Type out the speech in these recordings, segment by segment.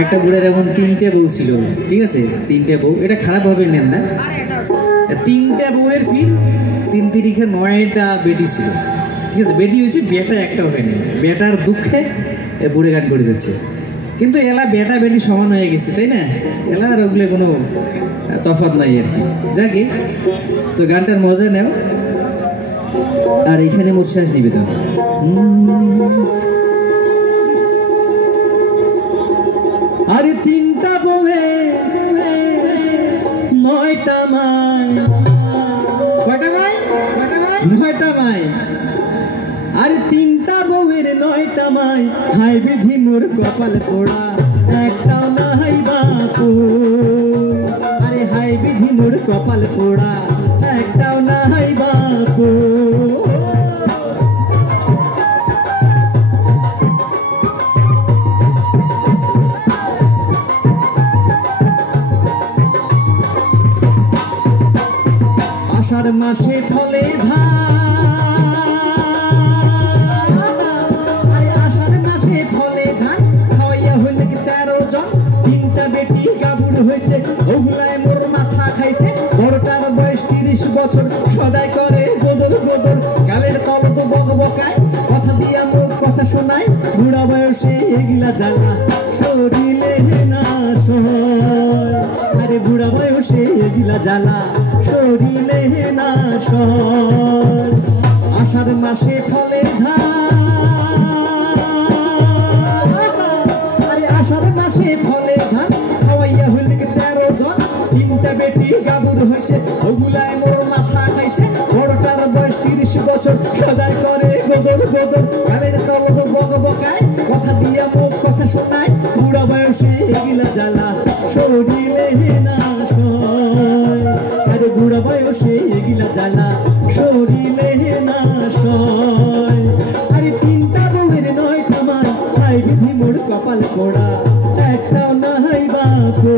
একটা বুড়ার এমন 3টে বউ ছিল, ঠিক আছে? 3টে বউ, এটা খারাপ ভাবে নেন না। 3টে বউয়ের ফির 3 তিরিখে 9টা বেটি ছিল, ঠিক আছে? বেটি হয়েছে, বেটা একটাও হয়নি। বেটার দুঃখে বুড়ে গান করে দিচ্ছে, কিন্তু এলা বেটা বেটি সমান হয়ে গেছে, তাই না? এলা আর ওগুলো কোনো তফাৎ নাই আর কি। যাকে তো গানটার মজা নেও, আর এখানে মোর শেষ নিবেদন। আরে 3টা বউয়ে 9টা মাই, কয়টা মাই? 9টা মাই। আরে 3টা বউয়ের 9টা মাই, হাই বিধি মোর কপাল পোড়া, একটাও নাই বাপু। আরে হাই বিধি মোর কপাল পোড়া, একটাও নাই বাপু। আষাঢ় মাসে ফলে ধান, আষাঢ় মাসে ফলে ধান, খাওয়াইয়া হইলে 13 জন। 3টা বেটি গাবুড় হয়েছে, ওগুলায় মোর মাথা খাইছে। বড়টার বয়স 30 বছর, সদাই করে গোদর গোদর, গালের তলত বকবকায়, কথা দিয়া মুখ কথা শোনায়। বুড়া বয়সে এগুলা জ্বালা, শরীরে না সয়। আরে বুড়া বয়সে এগুলা জ্বালা, শরীরে না সয়। আষাঢ় মাসে ফলে ধান, আরে আষাঢ় মাসে ফলে ধান, খাওয়াইয়া হইলে 13 জন। 3টা বেটি গাবুর হয়েছে, ওগুলায় মোর মাথা খাইছে। বড়টার বয়স 30 বছর, সদাই করে গোদর গোদর, গালের তলদ বকবকায়, কথা দিয়া মুখ কথা শোনায়। বুড়া বয়সে এগুলা জ্বালা, শরীরে না সয়। আরে বুড়া বয়সে এগুলা জ্বালা, শরীরে না সয়। আরে 3টা বউয়ের 9টা মাই, হাই বিধি মোর কপাল পোড়া, একটাও নাই বাপু।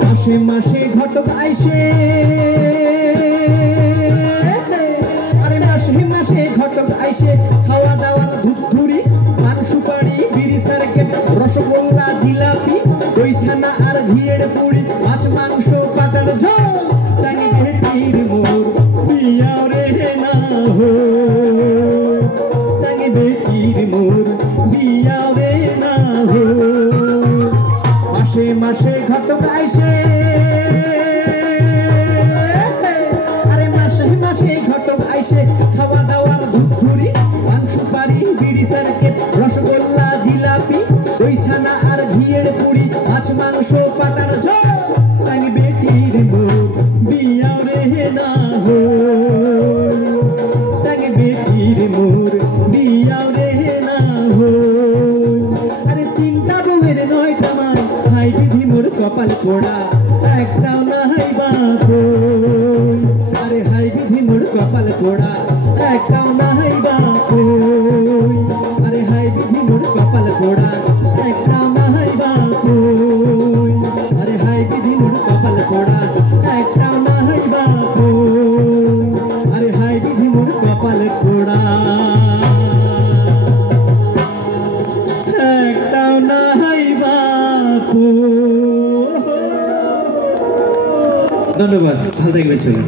মাসে মাসে ঘটক আইসে, আরে মাসে মাসে ঘটক আইসে, খাওয়া দাওয়ার ধুপধুরি, পান সুপারি বিড়ি সার্কেট, রসগোল্লা জিলাপি, দই ছানা আর ঘিয়ের পুরি, মাছ মাংস পাটার ঝোল। টাঙ্গি বেটির মোর বিয়া রে না হো, টাঙ্গি বেটির মোর বিয়া রে না হো। মাসে মাসে ঘটক আইসে, আরে মাসে মাসে ঘটক আইসে, খাওয়া দাওয়ার ধুপধুরি, পান সুপারি বিড়ি সার্কেট, রসগোল্লা জিলাপি, দই ছানা আর ঘিয়ের পুরি, মাছ মাংস পাটার ঝোল। টাঙ্গি বেটির মোর বিয়া রে না হো, টাঙ্গি বেটির মোর বিয়া রে না হো। আরে 3টা বউয়ের 9টা মাই, হাই বিধি মোর কপাল পোড়া, একটাও নাই বাপু। আরে হাই বিধি মোর কপাল পোড়া, একটাও নাই বাপু। আরে হাই বিধি মোর কপাল পোড়া, একটাও নাই বাপু। আরে হাই বিধি মোর কপাল পোড়া, একটাও নাই বাপু। আরে হাই বিধি মোর কপাল পোড়া, একটাও নাই বাপু। ধন্যবাদ, ভালো থাকবেন। চলে